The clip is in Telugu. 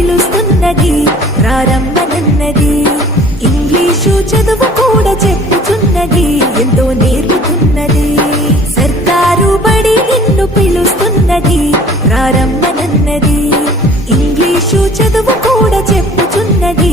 పిలుస్తున్నది, ప్రారంభనన్నది. ఇంగ్లీషు చదువు కూడా చెప్పుచున్నది, ఎంతో నేర్పుతున్నది. సర్కారు బడి నిన్ను పిలుస్తున్నది, ప్రారంభనన్నది. ఇంగ్లీషు చదువు కూడా చెప్పుచున్నది,